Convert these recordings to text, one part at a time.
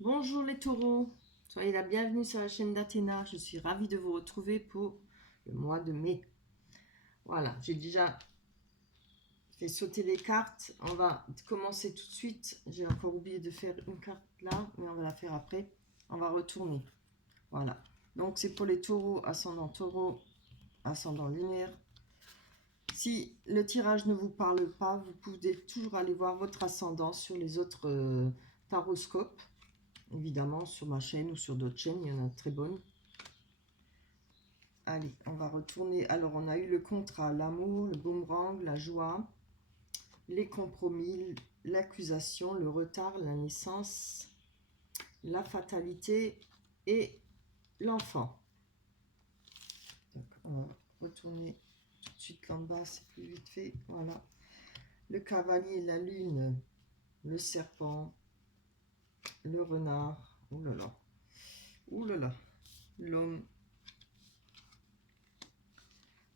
Bonjour les taureaux, soyez la bienvenue sur la chaîne d'Athéna. Je suis ravie de vous retrouver pour le mois de mai. Voilà, j'ai déjà fait sauter les cartes. On va commencer tout de suite. J'ai encore oublié de faire une carte là, mais on va la faire après. On va retourner. Voilà. Donc c'est pour les taureaux, ascendant lunaire. Si le tirage ne vous parle pas, vous pouvez toujours aller voir votre ascendant sur les autres taroscopes. Évidemment, sur ma chaîne ou sur d'autres chaînes, il y en a de très bonnes. Allez, on va retourner. Alors, on a eu le contrat, l'amour, le boomerang, la joie, les compromis, l'accusation, le retard, la naissance, la fatalité et l'enfant. On va retourner tout de suite en bas, c'est plus vite fait. Voilà. Le cavalier, la lune, le serpent, le renard. Ouh là là. Ouh là là. L'homme,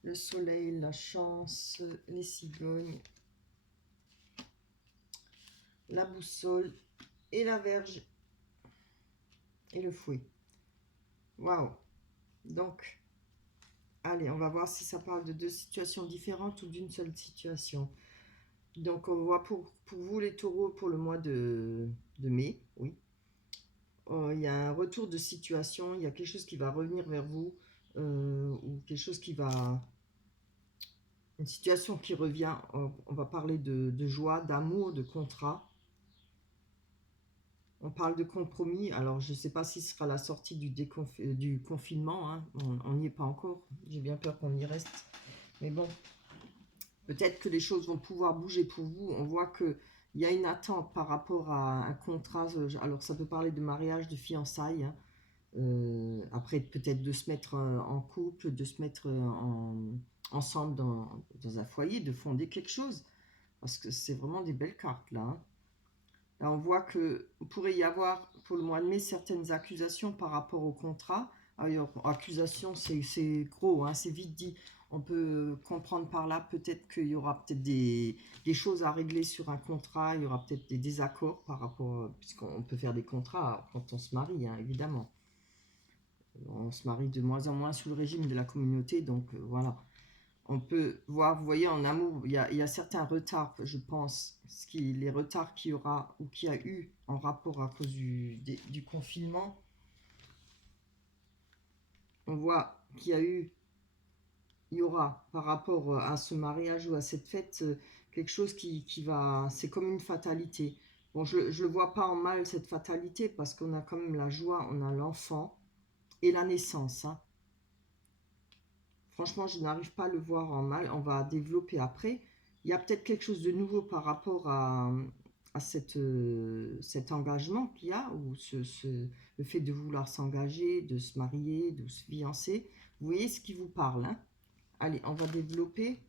le soleil, la chance, les cigognes, la boussole et la verge et le fouet. Waouh! Donc, allez, on va voir si ça parle de deux situations différentes ou d'une seule situation. Donc, on voit pour vous les taureaux pour le mois de mai, oui. Il y a un retour de situation, il y a quelque chose qui va revenir vers vous, ou quelque chose qui va... Une situation qui revient, on va parler de joie, d'amour, de contrat. On parle de compromis, alors je ne sais pas si ce sera la sortie du confinement, hein. On n'y est pas encore, j'ai bien peur qu'on y reste. Mais bon, peut-être que les choses vont pouvoir bouger pour vous. On voit qu'il y a une attente par rapport à un contrat, alors ça peut parler de mariage, de fiançailles, hein. Après peut-être de se mettre en couple, de se mettre ensemble dans un foyer, de fonder quelque chose. Parce que c'est vraiment des belles cartes là, hein. Là, on voit qu'il pourrait y avoir pour le mois de mai certaines accusations par rapport au contrat. Alors, accusation, c'est gros, hein, c'est vite dit. On peut comprendre par là peut-être qu'il y aura peut-être des choses à régler sur un contrat, il y aura peut-être des désaccords par rapport, puisqu'on peut faire des contrats quand on se marie, hein, évidemment. On se marie de moins en moins sous le régime de la communauté, donc voilà. On peut voir, vous voyez, en amour, il y a certains retards, je pense, les retards qu'il y aura ou qu'il y a eu en rapport à cause du confinement. On voit qu'il il y aura par rapport à ce mariage ou à cette fête, quelque chose qui va, c'est comme une fatalité. Bon, je ne le vois pas en mal, cette fatalité, parce qu'on a quand même la joie, on a l'enfant et la naissance, hein. Franchement, je n'arrive pas à le voir en mal. On va développer après. Il y a peut-être quelque chose de nouveau par rapport à cet engagement qu'il y a, ou le fait de vouloir s'engager, de se marier, de se fiancer. Vous voyez ce qui vous parle, hein? Allez, on va développer.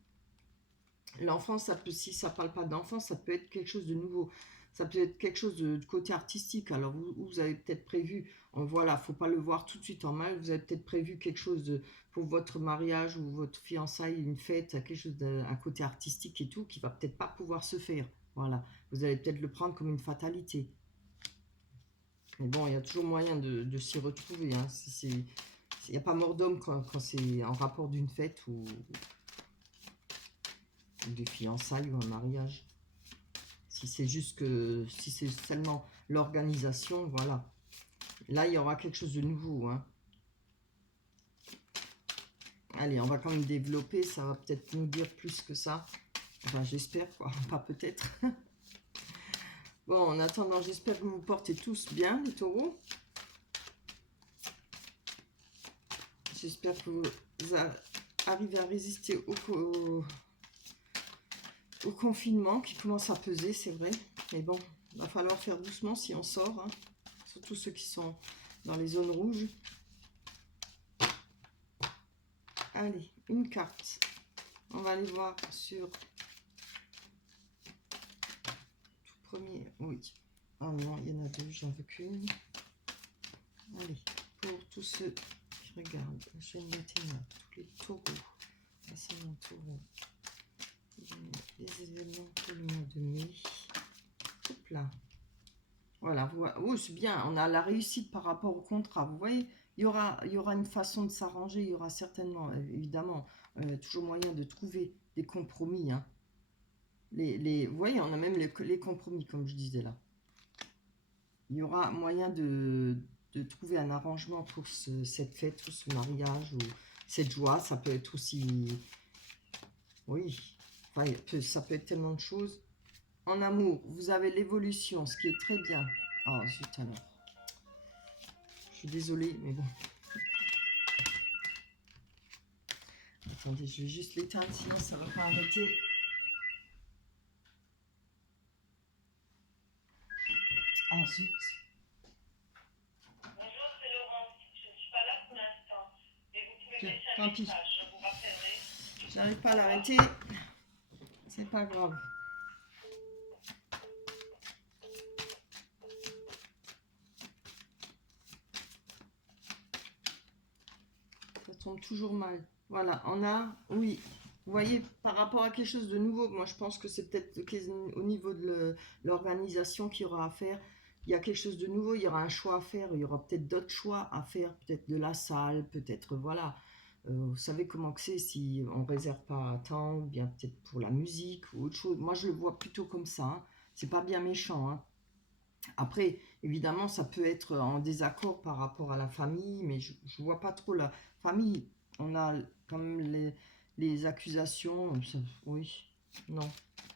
L'enfant, si ça ne parle pas d'enfant, ça peut être quelque chose de nouveau. Ça peut être quelque chose de côté artistique. Alors, vous avez peut-être prévu, voilà, il ne faut pas le voir tout de suite en mal, vous avez peut-être prévu quelque chose pour votre mariage ou votre fiançailles, une fête, quelque chose un côté artistique et tout, qui va peut-être pas pouvoir se faire. Voilà, vous allez peut-être le prendre comme une fatalité. Mais bon, il y a toujours moyen de s'y retrouver, hein. Il n'y a pas mort d'homme quand c'est en rapport d'une fête ou des fiançailles ou un mariage. Si c'est juste que, si c'est seulement l'organisation, voilà. Là, il y aura quelque chose de nouveau, hein. Allez, on va quand même développer, ça va peut-être nous dire plus que ça. Enfin, j'espère, quoi, pas peut-être. Bon, en attendant, j'espère que vous vous portez tous bien, les taureaux. J'espère que vous arrivez à résister au confinement qui commence à peser, c'est vrai. Mais bon, il va falloir faire doucement si on sort, hein. Surtout ceux qui sont dans les zones rouges. Allez, une carte. On va aller voir sur tout premier. Oui. Ah non, il y en a deux, j'en veux qu'une. Allez, pour tous ceux qui regardent la chaîne d'Athéna, tous les taureaux, ascendant taureau, les événements pour le mois de mai. Hop là. Voilà, oh, c'est bien, on a la réussite par rapport au contrat. Vous voyez, il y aura une façon de s'arranger, il y aura certainement, évidemment, toujours moyen de trouver des compromis. Hein. Vous voyez, on a même les compromis, comme je disais là. Il y aura moyen de trouver un arrangement pour cette fête, ou ce mariage, ou cette joie. Ça peut être aussi, oui, enfin, ça peut être tellement de choses. En amour, vous avez l'évolution, ce qui est très bien. Oh, zut alors. Je suis désolée, mais bon. Attendez, je vais juste l'éteindre, sinon ça ne va pas arrêter. Ah, zut. Bonjour, c'est Laurence. Je ne suis pas là pour l'instant, mais vous pouvez Tiens, laisser un tant pis. message. Je vous rappellerai. J'arrive pas à l'arrêter. C'est pas grave. Ça tombe toujours mal. Voilà, on a, oui, vous voyez, par rapport à quelque chose de nouveau, moi je pense que c'est peut-être au niveau de l'organisation qu'il y aura à faire. Il y a quelque chose de nouveau, il y aura un choix à faire, il y aura peut-être d'autres choix à faire, peut-être de la salle, peut-être, voilà. Vous savez comment que c'est si on ne réserve pas à temps, ou bien peut-être pour la musique ou autre chose. Moi je le vois plutôt comme ça, hein. C'est pas bien méchant, hein. Après, évidemment, ça peut être en désaccord par rapport à la famille, mais je ne vois pas trop la famille. On a quand même les accusations. Oui, non.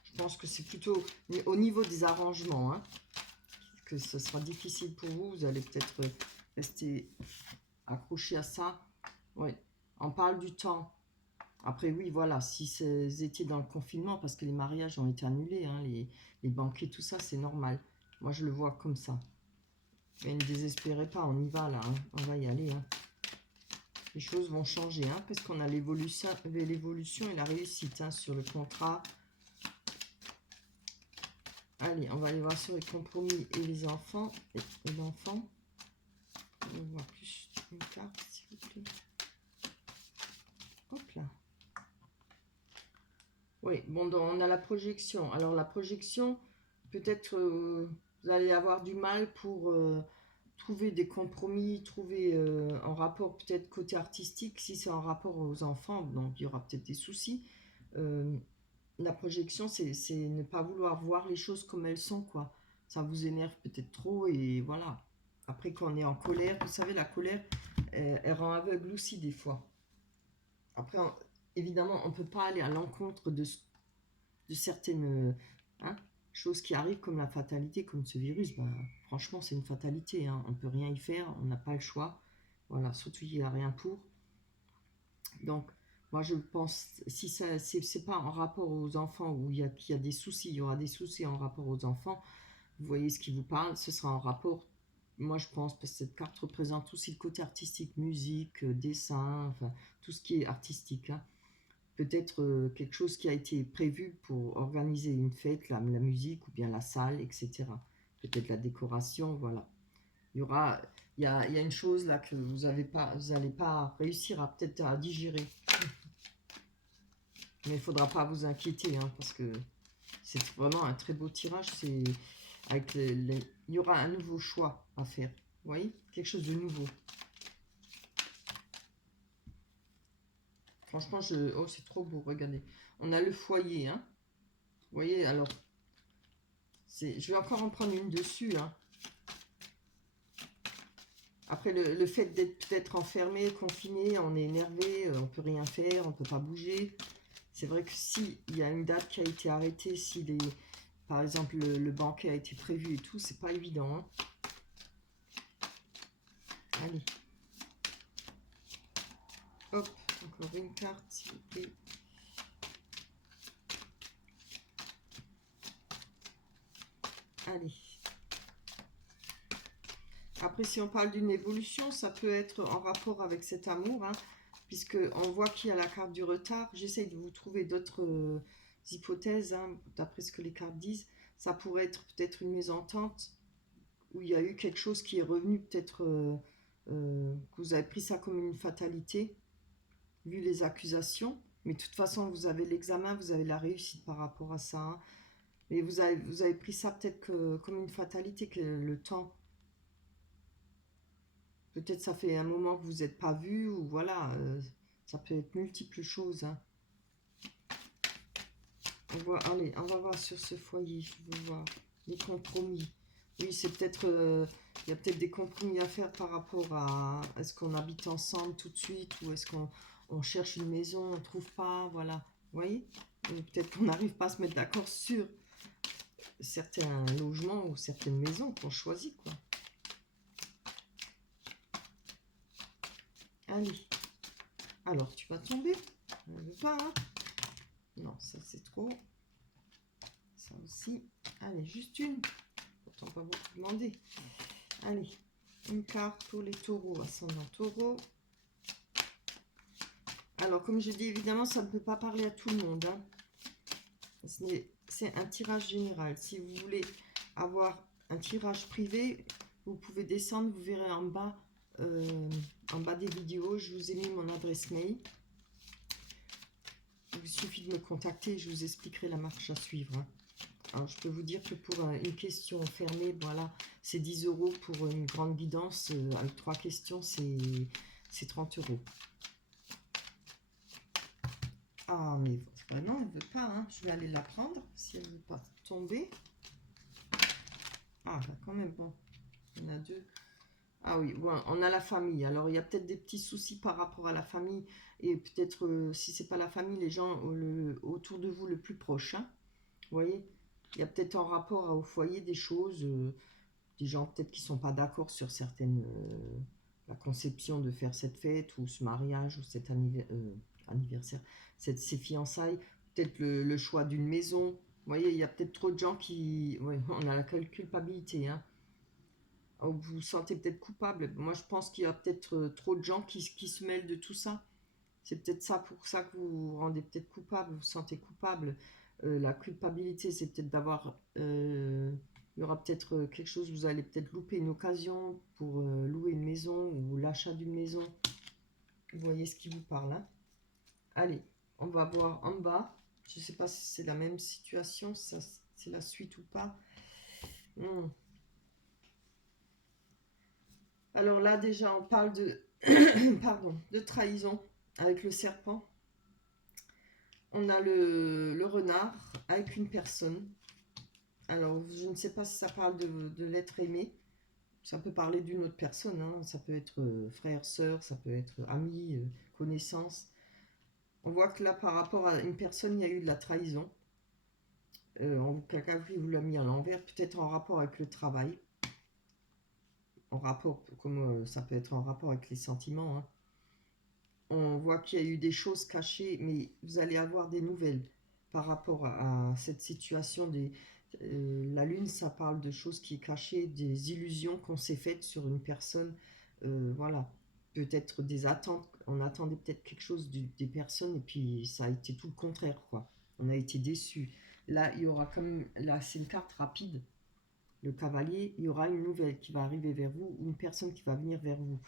Je pense que c'est plutôt au niveau des arrangements, hein, que ce sera difficile pour vous. Vous allez peut-être rester accroché à ça. Oui, on parle du temps. Après, oui, voilà, si vous étiez dans le confinement, parce que les mariages ont été annulés, hein, les banquets, tout ça, c'est normal. Moi, je le vois comme ça. Mais ne désespérez pas, on y va là, hein. On va y aller. Hein. Les choses vont changer, hein, parce qu'on a l'évolution et la réussite hein, sur le contrat. Allez, on va aller voir sur les compromis et les enfants. Et l'enfant. On va voir plus une carte, s'il vous plaît. Hop là. Oui, bon, donc on a la projection. Alors la projection, peut-être vous allez avoir du mal pour trouver des compromis, trouver en rapport peut-être côté artistique, si c'est en rapport aux enfants, donc il y aura peut-être des soucis. Euh, la projection, c'est ne pas vouloir voir les choses comme elles sont, quoi. Ça vous énerve peut-être trop et voilà. Après, quand on est en colère, vous savez, la colère, elle rend aveugle aussi des fois. Après, évidemment, on ne peut pas aller à l'encontre de certaines hein, choses qui arrivent comme la fatalité, comme ce virus. Bah, franchement, c'est une fatalité. Hein. On ne peut rien y faire, on n'a pas le choix. Voilà, surtout il n'y a rien pour. Donc, moi, je pense, si ça c'est pas en rapport aux enfants où qu'il y a des soucis, il y aura des soucis en rapport aux enfants, vous voyez ce qui vous parle, ce sera en rapport, moi je pense, parce que cette carte représente aussi le côté artistique, musique, dessin, enfin, tout ce qui est artistique. Hein. Peut-être quelque chose qui a été prévu pour organiser une fête, la musique ou bien la salle, etc. Peut-être la décoration, voilà. Il y aura, il y a une chose là que vous n'allez pas réussir à peut-être à digérer. Mais il ne faudra pas vous inquiéter, hein, parce que c'est vraiment un très beau tirage. C'est avec il y aura un nouveau choix à faire. Vous voyez, quelque chose de nouveau. Franchement, oh, c'est trop beau, regardez. On a le foyer, hein. Vous voyez, alors, je vais encore en prendre une dessus, hein. Après, le fait d'être peut-être enfermé, confiné, on est énervé, on ne peut rien faire, on ne peut pas bouger. C'est vrai que si il y a une date qui a été arrêtée, si par exemple le banquet a été prévu et tout, c'est pas évident. Hein. Allez. Hop, encore une carte, s'il vous plaît. Allez. Après, si on parle d'une évolution, ça peut être en rapport avec cet amour, hein, puisque on voit qu'il y a la carte du retard. J'essaye de vous trouver d'autres hypothèses, hein, d'après ce que les cartes disent. Ça pourrait être peut-être une mésentente, où il y a eu quelque chose qui est revenu, peut-être que vous avez pris ça comme une fatalité, vu les accusations. Mais de toute façon, vous avez l'examen, vous avez la réussite par rapport à ça. Hein. Mais vous avez pris ça peut-être comme une fatalité, que le temps. Peut-être ça fait un moment que vous n'êtes pas vu, ou voilà, ça peut être multiples choses. Hein. Allez, on va voir sur ce foyer, je veux voir les compromis. Oui, c'est peut-être, il y a peut-être des compromis à faire par rapport à est-ce qu'on habite ensemble tout de suite, ou est-ce qu'on cherche une maison, on ne trouve pas, voilà. Vous voyez? Peut-être qu'on n'arrive pas à se mettre d'accord sur certains logements ou certaines maisons qu'on choisit, quoi. Allez. Alors, tu vas tomber. On ne veut pas, hein? Non, ça c'est trop. Ça aussi. Allez, juste une. Pourtant pas beaucoup demandé. Allez, une carte pour les taureaux, ascendant taureau. Alors, comme je dis, évidemment, ça ne peut pas parler à tout le monde. Hein. C'est un tirage général. Si vous voulez avoir un tirage privé, vous pouvez descendre, vous verrez en bas des vidéos, je vous ai mis mon adresse mail. Il suffit de me contacter, je vous expliquerai la marche à suivre. Hein. Alors, je peux vous dire que pour une question fermée, voilà, c'est 10 €. Pour une grande guidance, avec 3 questions, c'est 30 €. Ah, mais bah non, elle ne veut pas. Hein. Je vais aller la prendre, si elle ne veut pas tomber. Ah, bah quand même, bon. Il y en a 2. Ah oui, bon, on a la famille. Alors, il y a peut-être des petits soucis par rapport à la famille. Et peut-être, si c'est pas la famille, les gens autour de vous le plus proche. Hein. Vous voyez, il y a peut-être en rapport au foyer des choses, des gens peut-être qui ne sont pas d'accord sur certaines, la conception de faire cette fête ou ce mariage ou cet anniversaire, ces fiançailles, peut-être le choix d'une maison. Vous voyez, il y a peut-être trop de gens qui... Ouais, on a la culpabilité, hein. Vous vous sentez peut-être coupable. Moi, je pense qu'il y a peut-être trop de gens qui se mêlent de tout ça. C'est peut-être ça pour ça que vous vous rendez peut-être coupable, vous vous sentez coupable. La culpabilité, c'est peut-être d'avoir... il y aura peut-être quelque chose, vous allez peut-être louper une occasion pour louer une maison ou l'achat d'une maison. Vous voyez ce qui vous parle. Hein. Allez, on va voir en bas. Je ne sais pas si c'est la même situation, si c'est la suite ou pas. Alors là, déjà, on parle de, pardon, de trahison avec le serpent. On a le renard avec une personne. Alors, je ne sais pas si ça parle de l'être aimé. Ça peut parler d'une autre personne. Hein. Ça peut être frère, sœur, ça peut être ami, connaissance. On voit que là, par rapport à une personne, il y a eu de la trahison. En Cacavri vous l'a mis à l'envers, peut-être en rapport avec le travail. En rapport, comme ça peut être en rapport avec les sentiments. Hein. On voit qu'il y a eu des choses cachées, mais vous allez avoir des nouvelles par rapport à cette situation. La lune, ça parle de choses qui sont cachées, des illusions qu'on s'est faites sur une personne. Voilà, peut-être des attentes. On attendait peut-être quelque chose des personnes et puis ça a été tout le contraire, quoi. On a été déçus. Là, il y aura comme là, c'est une carte rapide. Le cavalier, il y aura une nouvelle qui va arriver vers vous, une personne qui va venir vers vous.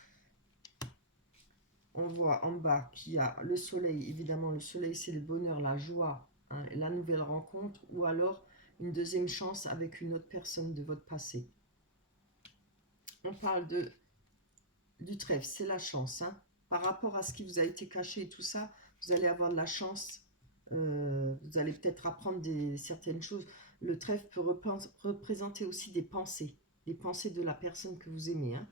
On voit en bas qu'il y a le soleil. Évidemment, le soleil, c'est le bonheur, la joie, hein, la nouvelle rencontre, ou alors une deuxième chance avec une autre personne de votre passé. On parle du trèfle, c'est la chance. Hein. Par rapport à ce qui vous a été caché et tout ça, vous allez avoir de la chance. Vous allez peut-être apprendre certaines choses. Le trèfle peut représenter aussi des pensées de la personne que vous aimez. Hein.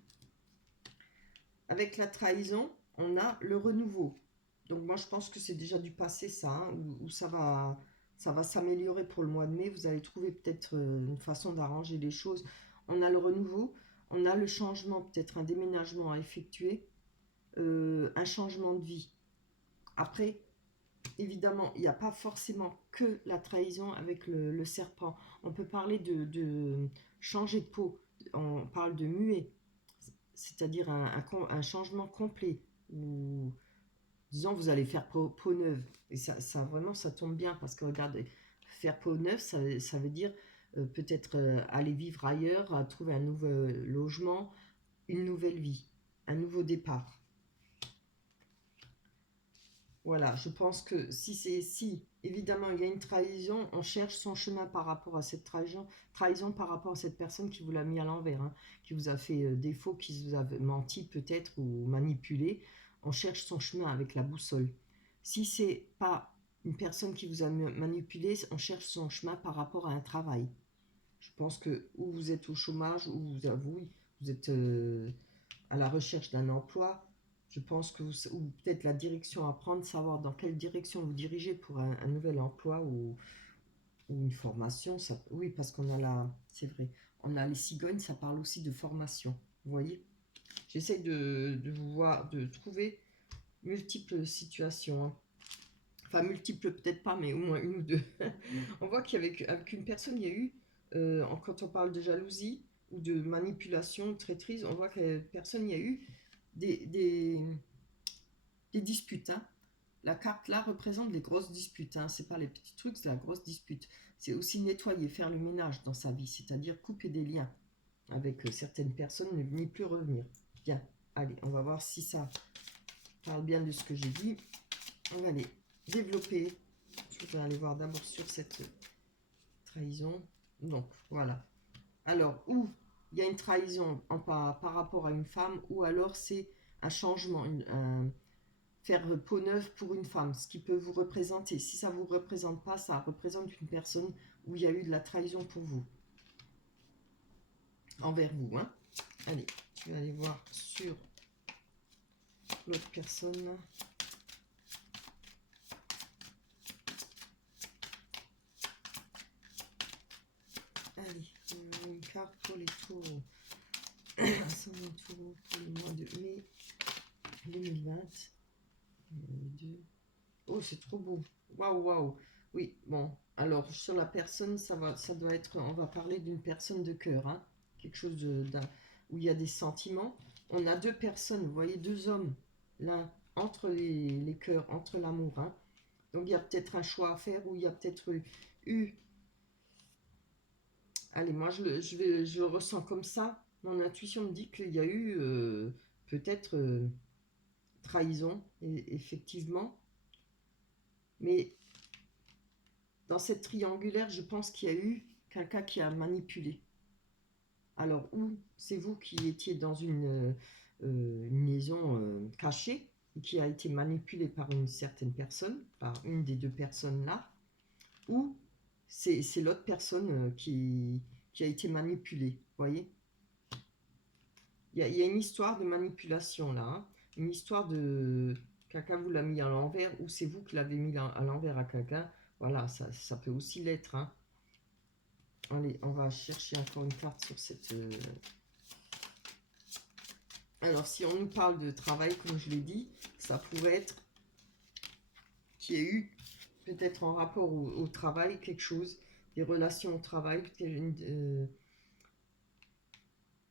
Avec la trahison, on a le renouveau. Donc moi, je pense que c'est déjà du passé, ça, hein, où ça va s'améliorer pour le mois de mai. Vous allez trouver peut-être une façon d'arranger les choses. On a le renouveau, on a le changement, peut-être un déménagement à effectuer, un changement de vie. Après, évidemment, il n'y a pas forcément que la trahison avec le serpent. On peut parler de changer de peau. On parle de muet, c'est-à-dire un changement complet. Ou disons, vous allez faire peau neuve. Et ça vraiment, ça tombe bien parce que regardez, faire peau neuve, ça veut dire peut-être aller vivre ailleurs, trouver un nouveau logement, une nouvelle vie, un nouveau départ. Voilà, je pense que si évidemment, il y a une trahison, on cherche son chemin par rapport à cette trahison par rapport à cette personne qui vous l'a mis à l'envers, hein, qui vous a fait défaut, qui vous a menti peut-être ou manipulé. On cherche son chemin avec la boussole. Si c'est pas une personne qui vous a manipulé, on cherche son chemin par rapport à un travail. Je pense que ou vous êtes au chômage, ou vous êtes à la recherche d'un emploi. Je pense que ou peut-être la direction à prendre, savoir dans quelle direction vous dirigez pour un nouvel emploi ou une formation. Ça, oui, parce qu'on a c'est vrai, on a les cigognes, ça parle aussi de formation. Vous voyez, j'essaie de vous voir, de trouver multiples situations, hein. Enfin, multiples peut-être pas, mais au moins une ou deux. On voit qu'avec une personne, il y a eu, quand on parle de jalousie ou de manipulation, traîtrise, on voit qu'avec personne, il y a eu des, des, des disputes, hein. La carte là représente les grosses disputes, hein. C'est pas les petits trucs, c'est la grosse dispute. C'est aussi nettoyer, faire le ménage dans sa vie, c'est-à-dire couper des liens avec certaines personnes, ne n'y plus revenir. Bien, allez, on va voir si ça parle bien de ce que j'ai dit. On va aller développer. Je vais aller voir d'abord sur cette trahison. Donc, voilà. Alors, ou il y a une trahison par rapport à une femme, ou alors c'est un changement, faire peau neuve pour une femme, ce qui peut vous représenter. Si ça ne vous représente pas, ça représente une personne où il y a eu de la trahison pour vous, envers vous, hein. Allez, je vais aller voir sur l'autre personne. Allez, une carte pour les taureaux. Ascendant taureau pour le mois de mai 2020. Oh, c'est trop beau. Waouh, waouh. Oui, bon. Alors, sur la personne, ça doit être. On va parler d'une personne de cœur, hein. Quelque chose où il y a des sentiments. On a deux personnes, vous voyez, deux hommes, l'un entre les cœurs, entre l'amour, hein. Donc, il y a peut-être un choix à faire, ou il y a peut-être eu. Allez, moi, je le ressens comme ça. Mon intuition me dit qu'il y a eu peut-être trahison, effectivement. Mais dans cette triangulaire, je pense qu'il y a eu quelqu'un qui a manipulé. Alors, ou c'est vous qui étiez dans une liaison cachée et qui a été manipulée par une certaine personne, par une des deux personnes là, ou c'est l'autre personne qui a été manipulée. Vous voyez, il y a une histoire de manipulation là, hein. Une histoire de quelqu'un vous l'a mis à l'envers, ou c'est vous qui l'avez mis à l'envers à quelqu'un. Voilà, ça peut aussi l'être, hein. Allez, on va chercher encore une carte sur cette... Alors, si on nous parle de travail, comme je l'ai dit, ça pourrait être qu'il y ait eu, peut-être en rapport au travail, quelque chose, des relations au travail, peut-être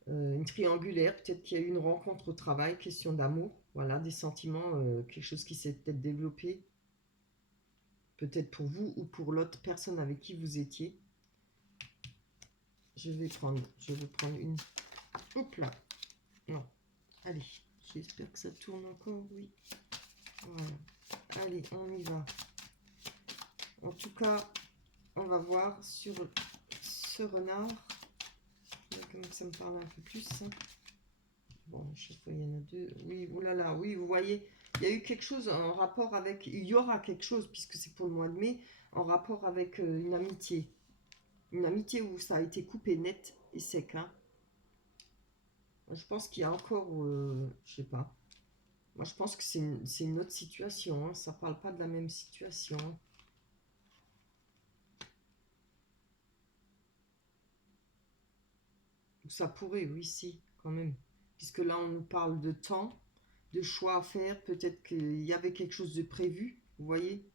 une triangulaire, peut-être qu'il y a eu une rencontre au travail, question d'amour, voilà, des sentiments, quelque chose qui s'est peut-être développé, peut-être pour vous ou pour l'autre personne avec qui vous étiez. Je vais prendre une... Hop là. Non. Allez, j'espère que ça tourne encore, oui. Voilà. Allez, on y va. En tout cas, on va voir sur ce renard. Comment ça me parle un peu plus, hein. Bon, je sais pas, il y en a deux. Oui, oulala, oui, vous voyez, il y a eu quelque chose en rapport avec... Il y aura quelque chose, puisque c'est pour le mois de mai, en rapport avec une amitié. Une amitié où ça a été coupé net et sec, hein. Je pense qu'il y a encore... je sais pas. Moi, je pense que c'est une autre situation, hein. Ça parle pas de la même situation. Ça pourrait, oui, si, quand même. Puisque là, on nous parle de temps, de choix à faire. Peut-être qu'il y avait quelque chose de prévu, vous voyez,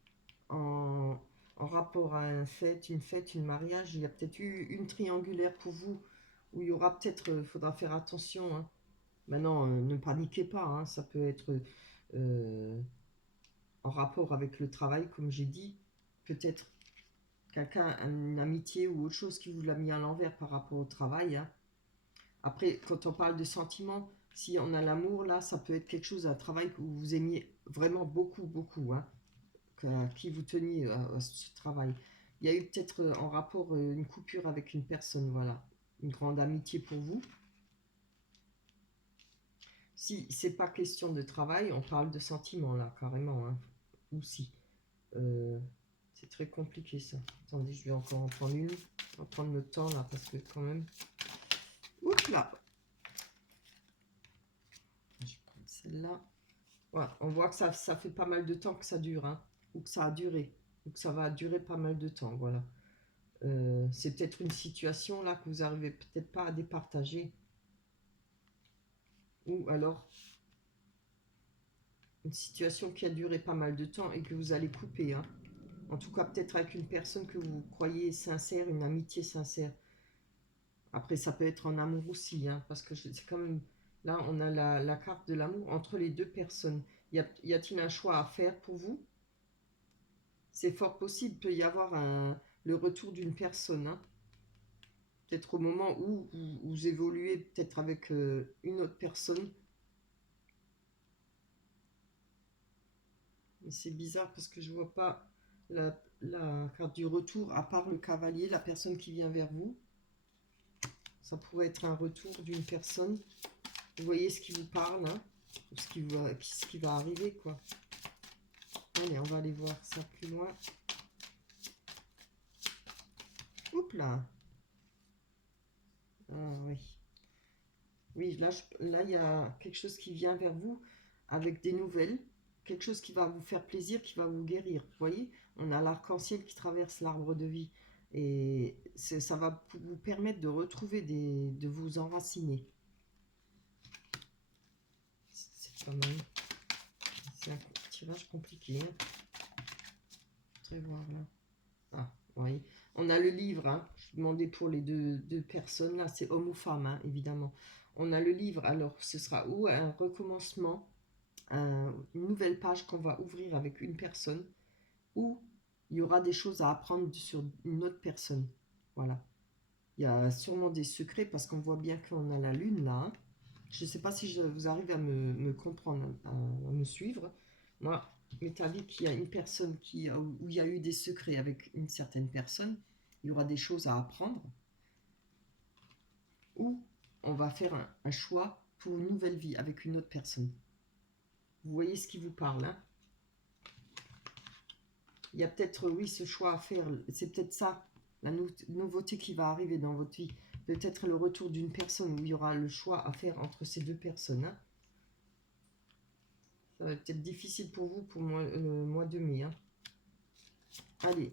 en rapport à une fête, une mariage. Il y a peut-être eu une triangulaire pour vous, où il y aura peut-être, faudra faire attention, hein. Maintenant, ne paniquez pas, hein. Ça peut être en rapport avec le travail, comme j'ai dit. Peut-être quelqu'un, une amitié ou autre chose qui vous l'a mis à l'envers par rapport au travail, hein. Après, quand on parle de sentiments, si on a l'amour, là, ça peut être quelque chose, un travail que vous aimiez vraiment beaucoup, beaucoup, hein. à qui vous teniez à ce travail. Il y a eu peut-être en rapport une coupure avec une personne, voilà. Une grande amitié pour vous. Si c'est pas question de travail, on parle de sentiments là, carrément, hein. Ou si. C'est très compliqué ça. Attendez, je vais encore en prendre une. On va prendre le temps là, parce que quand même... Oups là. Je vais prendre celle-là. Voilà, on voit que ça fait pas mal de temps que ça dure, hein. Ou que ça a duré. Ou que ça va durer pas mal de temps, voilà. C'est peut-être une situation là que vous arrivez peut-être pas à départager. Ou alors une situation qui a duré pas mal de temps et que vous allez couper, hein. En tout cas, peut-être avec une personne que vous croyez sincère, une amitié sincère. Après, ça peut être en amour aussi, hein, parce que c'est quand même... Là, on a la carte de l'amour entre les deux personnes. Y a-t-il un choix à faire pour vous? C'est fort possible, il peut y avoir le retour d'une personne, hein. Peut-être au moment où vous évoluez peut-être avec une autre personne. Mais c'est bizarre parce que je vois pas la carte du retour, à part le cavalier, la personne qui vient vers vous. Ça pourrait être un retour d'une personne. Vous voyez ce qui vous parle, hein, ou ce qui va arriver, quoi. Allez, on va aller voir ça plus loin. Oups là. Ah oui. Oui, là, il y a quelque chose qui vient vers vous avec des nouvelles. Quelque chose qui va vous faire plaisir, qui va vous guérir. Vous voyez, on a l'arc-en-ciel qui traverse l'arbre de vie. Et ça va vous permettre de retrouver de vous enraciner. C'est pas mal. C'est un tirage compliqué, hein. Je vais voir là. Ah, oui. On a le livre, hein. Je demandais pour les deux personnes, là, c'est homme ou femme, hein, évidemment. On a le livre, alors ce sera ou un recommencement, une nouvelle page qu'on va ouvrir avec une personne, ou il y aura des choses à apprendre sur une autre personne. Voilà. Il y a sûrement des secrets parce qu'on voit bien qu'on a la lune là, hein. Je ne sais pas si vous arrivez à me comprendre, à me suivre. Moi, m'est avis qu'il y a une personne où il y a eu des secrets avec une certaine personne. Il y aura des choses à apprendre. Ou on va faire un choix pour une nouvelle vie avec une autre personne. Vous voyez ce qui vous parle, hein? Il y a peut-être, oui, ce choix à faire. C'est peut-être ça, la nouveauté qui va arriver dans votre vie. Peut-être le retour d'une personne où il y aura le choix à faire entre ces deux personnes, hein. Ça va être difficile pour vous pour le mois de mai, hein. Allez,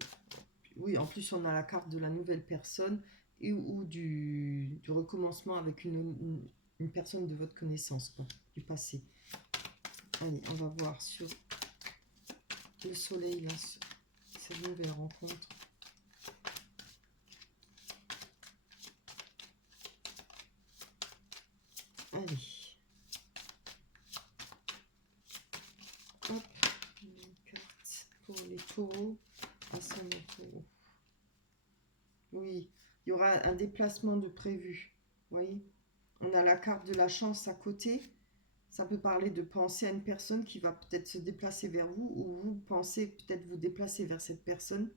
oui, en plus on a la carte de la nouvelle personne ou du recommencement avec une personne de votre connaissance, quoi, du passé. Allez, on va voir sur le soleil, là, cette nouvelle rencontre. Allez. Hop, une carte pour les taureaux. Ascendant taureau. Oui, il y aura un déplacement de prévu. Vous voyez, on a la carte de la chance à côté. Ça peut parler de penser à une personne qui va peut-être se déplacer vers vous, ou vous pensez peut-être vous déplacer vers cette personne,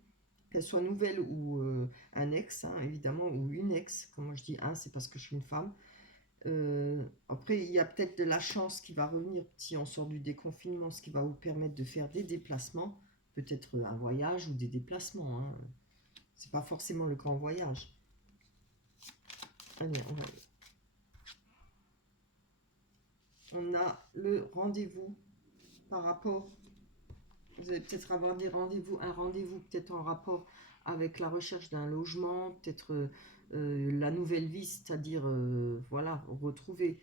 qu'elle soit nouvelle ou un ex, hein, évidemment, ou une ex. Quand moi je dis un, c'est parce que je suis une femme. Après, il y a peut-être de la chance qui va revenir si on sort du déconfinement, ce qui va vous permettre de faire des déplacements, peut-être un voyage ou des déplacements, hein. C'est pas forcément le grand voyage. Allez, on a le rendez-vous par rapport... Vous allez peut-être avoir des rendez-vous, un rendez-vous peut-être en rapport avec la recherche d'un logement, peut-être la nouvelle vie, c'est-à-dire, voilà, retrouver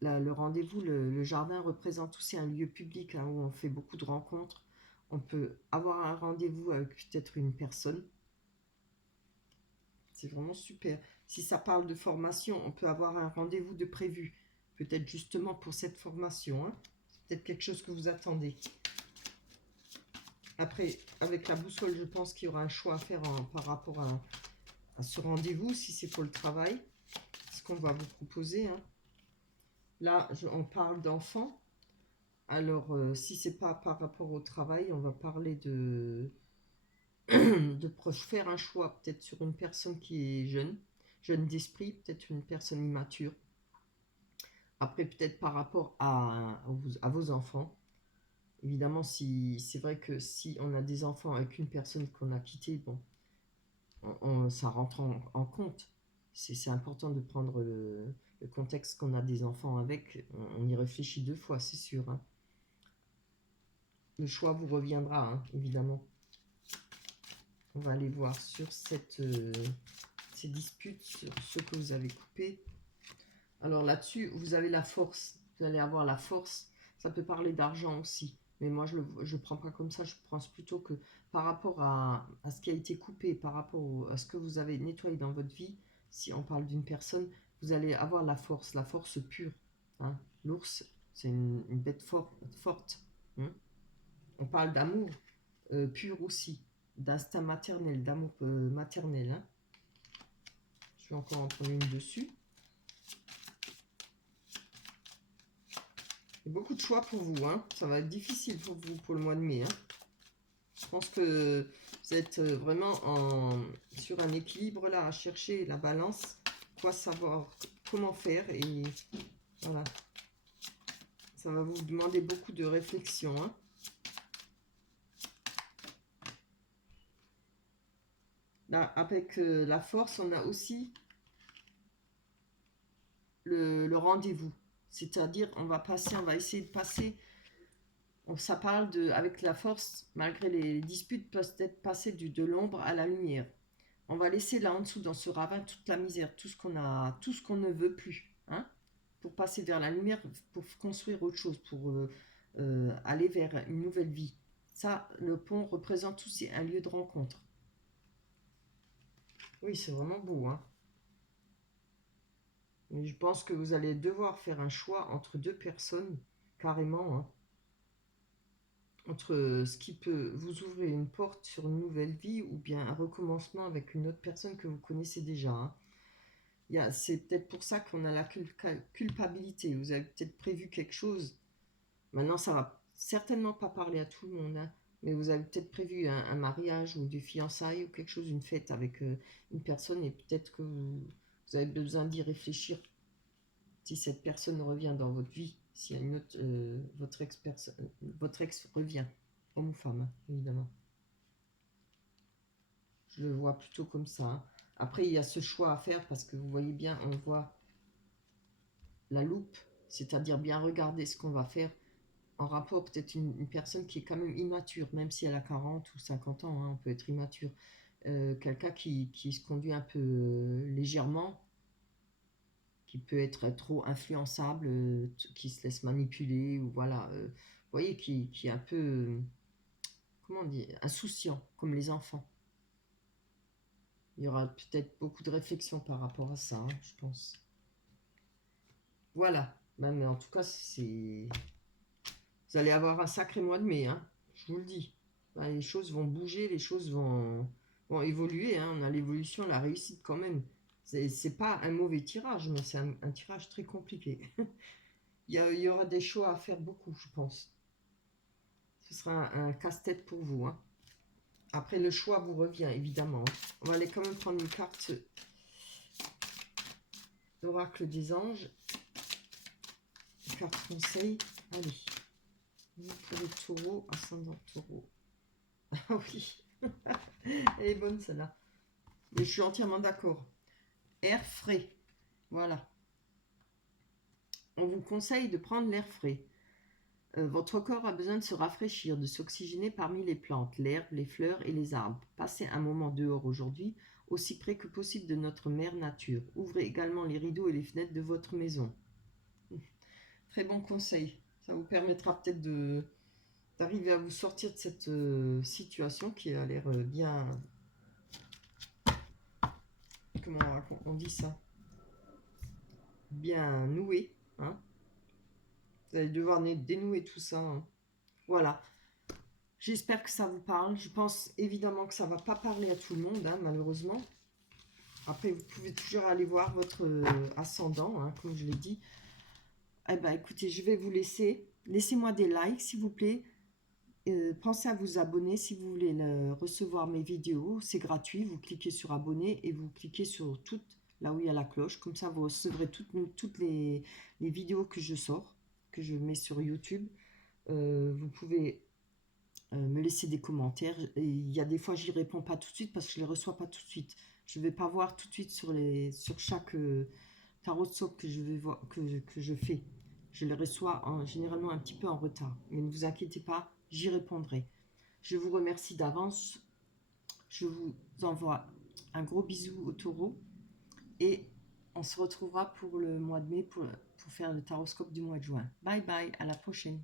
le rendez-vous. Le jardin représente aussi un lieu public, hein, où on fait beaucoup de rencontres. On peut avoir un rendez-vous avec peut-être une personne. C'est vraiment super. Si ça parle de formation, on peut avoir un rendez-vous de prévu. Peut-être justement pour cette formation, hein. C'est peut-être quelque chose que vous attendez. Après, avec la boussole, je pense qu'il y aura un choix à faire par rapport à ce rendez-vous, si c'est pour le travail. Ce qu'on va vous proposer, hein. Là, on parle d'enfants. Alors, si c'est pas par rapport au travail, on va parler faire un choix peut-être sur une personne qui est jeune d'esprit, peut-être une personne immature. Après, peut-être par rapport à vos enfants. Évidemment, si c'est vrai que si on a des enfants avec une personne qu'on a quittée, bon, ça rentre en compte. C'est important de prendre le contexte qu'on a des enfants avec. On y réfléchit deux fois, c'est sûr, hein. Le choix vous reviendra, hein, évidemment. On va aller voir sur ces disputes, sur ce que vous avez coupé. Alors là-dessus, vous avez la force. Vous allez avoir la force. Ça peut parler d'argent aussi. Mais moi, je ne prends pas comme ça. Je pense plutôt que par rapport à ce qui a été coupé, par rapport à ce que vous avez nettoyé dans votre vie, si on parle d'une personne, vous allez avoir la force pure, hein. L'ours, c'est une bête forte, hein. On parle d'amour pur aussi, d'instinct maternel, d'amour maternel, hein. Je vais encore en prendre une dessus. Il y a beaucoup de choix pour vous, hein. Ça va être difficile pour vous pour le mois de mai, hein. Je pense que vous êtes vraiment sur un équilibre là, à chercher la balance, quoi savoir, comment faire, et voilà. Ça va vous demander beaucoup de réflexion, hein. Là, avec la force, on a aussi le rendez-vous. C'est-à-dire, on va essayer de passer. Ça parle avec la force, malgré les disputes, peut-être passer de l'ombre à la lumière. On va laisser là en dessous, dans ce ravin, toute la misère, tout ce qu'on ne veut plus, hein, pour passer vers la lumière, pour construire autre chose, pour aller vers une nouvelle vie. Ça, le pont représente aussi un lieu de rencontre. Oui, c'est vraiment beau, hein. Mais je pense que vous allez devoir faire un choix entre deux personnes, carrément, hein. Entre ce qui peut vous ouvrir une porte sur une nouvelle vie ou bien un recommencement avec une autre personne que vous connaissez déjà, hein. C'est peut-être pour ça qu'on a la culpabilité. Vous avez peut-être prévu quelque chose. Maintenant, ça va certainement pas parler à tout le monde, hein, mais vous avez peut-être prévu un mariage ou des fiançailles ou quelque chose, une fête avec une personne, et peut-être que vous avez besoin d'y réfléchir. Si cette personne revient dans votre vie, si une autre, votre ex revient, homme ou femme, hein, évidemment. Je le vois plutôt comme ça, hein. Après, il y a ce choix à faire parce que vous voyez bien, on voit la loupe, c'est-à-dire bien regarder ce qu'on va faire en rapport peut-être une personne qui est quand même immature, même si elle a 40 ou 50 ans, hein, on peut être immature. Quelqu'un qui se conduit un peu légèrement, qui peut être trop influençable, qui se laisse manipuler, ou voilà, vous voyez, qui est un peu, comment on dit, insouciant, comme les enfants. Il y aura peut-être beaucoup de réflexion par rapport à ça, hein, je pense. Voilà, mais en tout cas, vous allez avoir un sacré mois de mai, hein, je vous le dis. Les choses vont bouger, les choses vont évoluer, hein. On a l'évolution, la réussite quand même. C'est pas un mauvais tirage, mais c'est un tirage très compliqué. Il y aura des choix à faire beaucoup, je pense. Ce sera un casse-tête pour vous, hein. Après, le choix vous revient, évidemment. On va aller quand même prendre une carte d'Oracle des Anges. Une carte conseil. Allez. Pour le taureau, ascendant taureau. Ah oui. Elle est bonne, celle-là. Mais je suis entièrement d'accord. Air frais. Voilà. On vous conseille de prendre l'air frais. Votre corps a besoin de se rafraîchir, de s'oxygéner parmi les plantes, l'herbe, les fleurs et les arbres. Passez un moment dehors aujourd'hui, aussi près que possible de notre mère nature. Ouvrez également les rideaux et les fenêtres de votre maison. Très bon conseil. Ça vous permettra peut-être d'arriver à vous sortir de cette situation qui a l'air bien... Comment on dit ça? Bien nouée, hein. Vous allez devoir dénouer tout ça, hein. Voilà. J'espère que ça vous parle. Je pense évidemment que ça ne va pas parler à tout le monde, hein, malheureusement. Après, vous pouvez toujours aller voir votre ascendant, hein, comme je l'ai dit. Eh bien, écoutez, je vais vous laisser. laissez-moi des likes, s'il vous plaît. Pensez à vous abonner si vous voulez recevoir mes vidéos. C'est gratuit. Vous cliquez sur abonner et vous cliquez sur toutes, là où il y a la cloche. Comme ça, vous recevrez toutes les vidéos que je sors, que je mets sur YouTube. Vous pouvez me laisser des commentaires. Et il y a des fois, j'y réponds pas tout de suite parce que je les reçois pas tout de suite. Je vais pas voir tout de suite sur chaque tarot de sop que je vais voir, que je fais. Je les reçois généralement un petit peu en retard. Mais ne vous inquiétez pas, j'y répondrai. Je vous remercie d'avance. Je vous envoie un gros bisou au taureau. Et on se retrouvera pour le mois de mai pour faire le taroscope du mois de juin. Bye bye, à la prochaine.